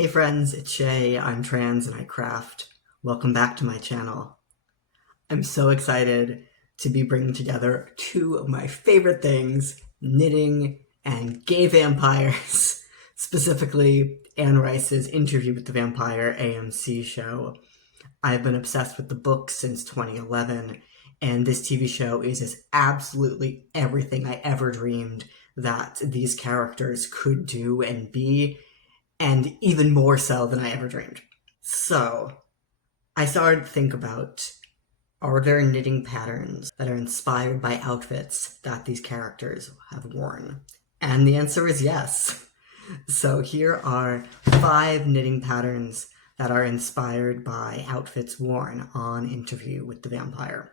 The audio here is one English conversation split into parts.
Hey friends, it's Shay, I'm trans and I craft. Welcome back to my channel. I'm so excited to be bringing together two of my favorite things, knitting and gay vampires, specifically Anne Rice's Interview with the Vampire AMC show. I've been obsessed with the book since 2011, and this TV show is just absolutely everything I ever dreamed that these characters could do and be, and even more so than I ever dreamed. So, I started to think about, are there knitting patterns that are inspired by outfits that these characters have worn? And the answer is yes. So here are 5 knitting patterns that are inspired by outfits worn on Interview with the Vampire.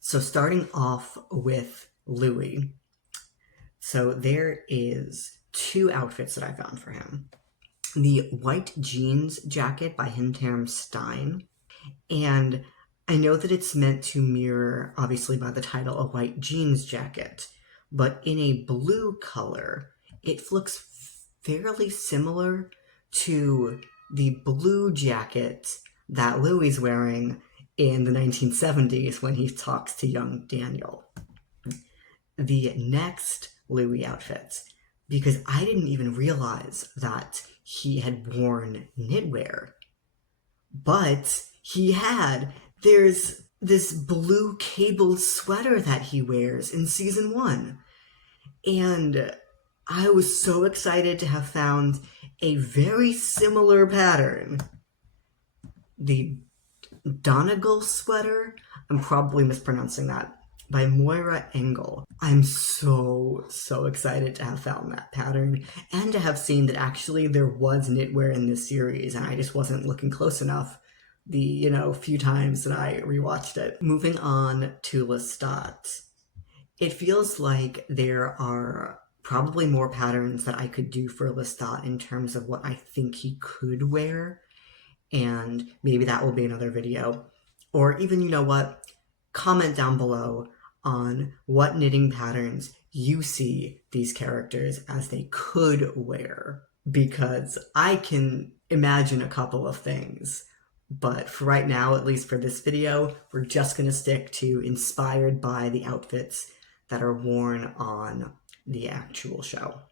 So starting off with Louis. So there is 2 outfits that I found for him. The white jeans jacket by Hinterm Stein, and I know that it's meant to mirror, obviously by the title, a white jeans jacket, but in a blue color, it looks fairly similar to the blue jacket that Louis is wearing in the 1970s when he talks to young Daniel. The next Louis outfit, because I didn't even realize that he had worn knitwear, but he had. There's this blue cabled sweater that he wears in season 1, and I was so excited to have found a very similar pattern. The Donegal sweater, I'm probably mispronouncing that, by Moira Engel. I'm so excited to have found that pattern and to have seen that actually there was knitwear in this series and I just wasn't looking close enough the, few times that I rewatched it. Moving on to Lestat. It feels like there are probably more patterns that I could do for Lestat in terms of what I think he could wear, and maybe that will be another video. Or even, comment down below on what knitting patterns you see these characters as they could wear, because I can imagine a couple of things, but for right now, at least for this video, we're just going to stick to inspired by the outfits that are worn on the actual show.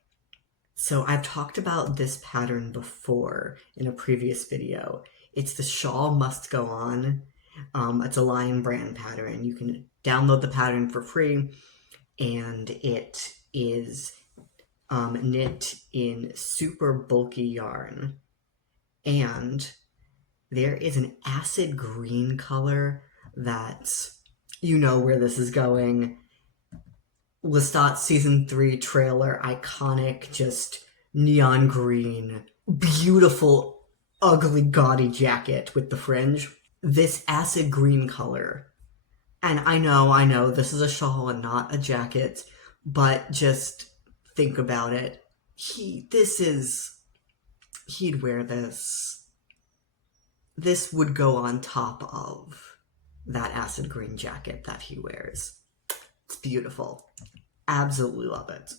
So I've talked about this pattern before in a previous video. It's the Shawl Must Go On. It's a Lion Brand pattern. You can download the pattern for free, and it is knit in super bulky yarn. And there is an acid green color that's, where this is going. Lestat Season 3 trailer, iconic, just neon green, beautiful, ugly, gaudy jacket with the fringe. This acid green color, and I know, this is a shawl and not a jacket, but just think about it. He'd wear this. This would go on top of that acid green jacket that he wears. It's beautiful. Absolutely love it.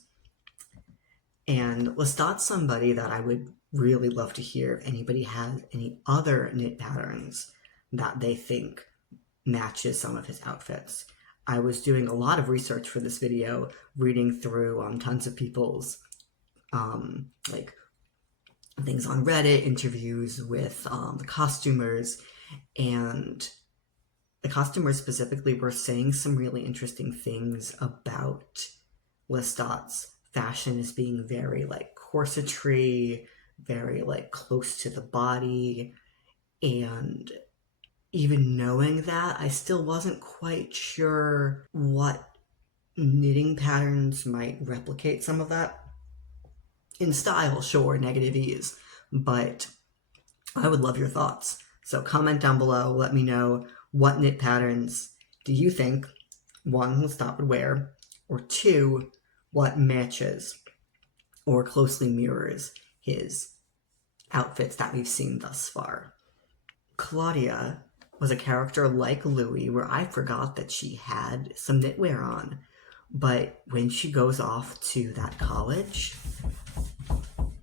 And Lestat's somebody that I would really love to hear if anybody has any other knit patterns that they think matches some of his outfits. I was doing a lot of research for this video, reading through tons of people's like things on Reddit, interviews with the costumers, and the costumers specifically were saying some really interesting things about Lestat's fashion as being very corsetry, very close to the body, and even knowing that, I still wasn't quite sure what knitting patterns might replicate some of that. In style, sure, negative ease, but I would love your thoughts. So comment down below, let me know what knit patterns do you think, 1, Lestat would wear, or 2, what matches or closely mirrors his outfits that we've seen thus far. Claudia was a character like Louis where I forgot that she had some knitwear on, but when she goes off to that college,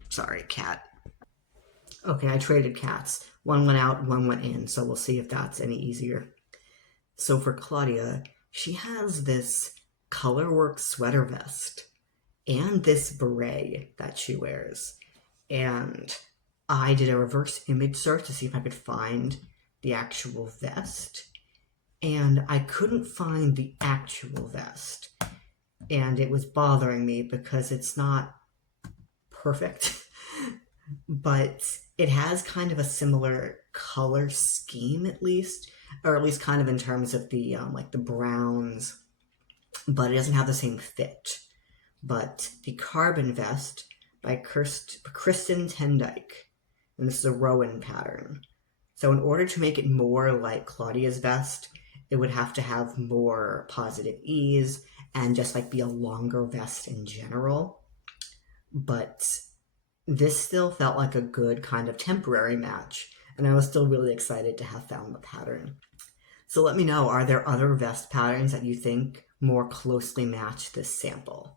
sorry, cat, Okay, I traded cats. One went out, one went in, so we'll see if that's any easier. So for Claudia, she has this colorwork sweater vest and this beret that she wears. And I did a reverse image search to see if I could find the actual vest. And I couldn't find the actual vest. And it was bothering me because it's not perfect. But it has kind of a similar color scheme, at least, or at least kind of in terms of the like the browns, but it doesn't have the same fit. But the Carbon Vest by Kristen Tendyke, and this is a Rowan pattern. So in order to make it more like Claudia's vest, it would have to have more positive ease and just like be a longer vest in general. But this still felt like a good kind of temporary match, and I was still really excited to have found the pattern. So let me know, are there other vest patterns that you think more closely match this sample?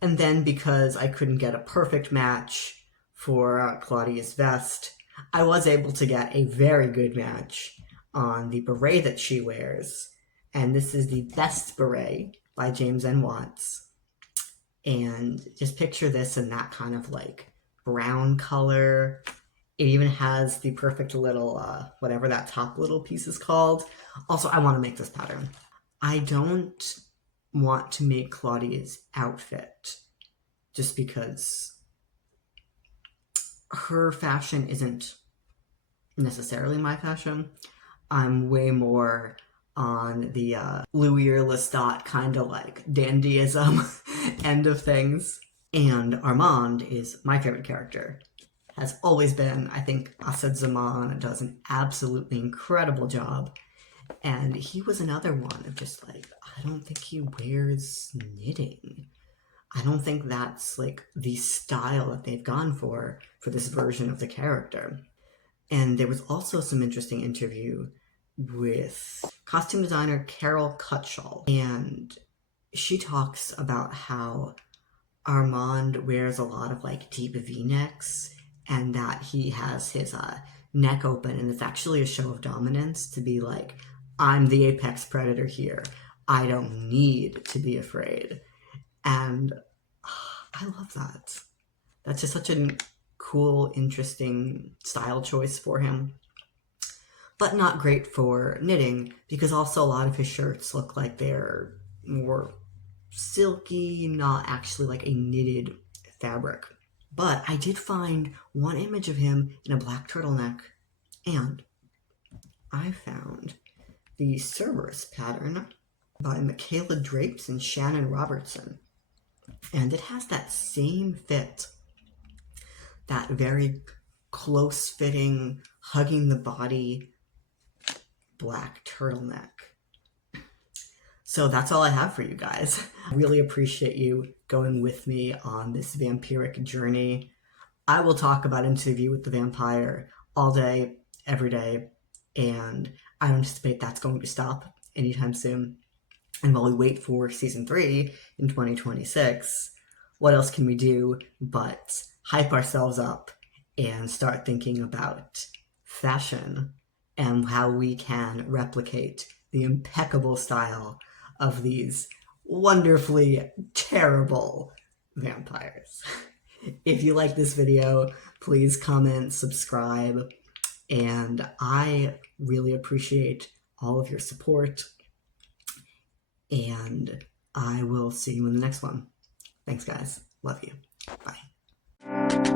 And then because I couldn't get a perfect match for Claudia's vest, I was able to get a very good match on the beret that she wears. And this is the Best Beret by James N. Watts. And just picture this in that kind of like brown color. It even has the perfect little, whatever that top little piece is called. Also, I want to make this pattern. I don't want to make Claudia's outfit just because her fashion isn't necessarily my fashion. I'm way more on the Louis or Lestat kind of like dandyism end of things. And Armand is my favorite character. Has always been. I think Asad Zaman does an absolutely incredible job. And he was another one of just like, I don't think he wears knitting. I don't think that's like the style that they've gone for this version of the character. And there was also some interesting interview with costume designer Carol Cutshall. And she talks about how Armand wears a lot of like deep V-necks and that he has his neck open, and it's actually a show of dominance to be like, I'm the apex predator here. I don't need to be afraid. And I love that. That's just such a cool, interesting style choice for him. But not great for knitting, because also a lot of his shirts look like they're more silky, not actually like a knitted fabric. But I did find one image of him in a black turtleneck, and I found the Cerberus pattern by Michaela Drapes and Shannon Robertson. And it has that same fit, that very close-fitting, hugging the body black turtleneck. So that's all I have for you guys. I really appreciate you going with me on this vampiric journey. I will talk about Interview with the Vampire all day, every day, and I don't anticipate that's going to stop anytime soon. And while we wait for season 3 in 2026, what else can we do but hype ourselves up and start thinking about fashion and how we can replicate the impeccable style of these wonderfully terrible vampires. If you like this video, please comment, subscribe, and I really appreciate all of your support. And I will see you in the next one. Thanks, guys. Love you. Bye.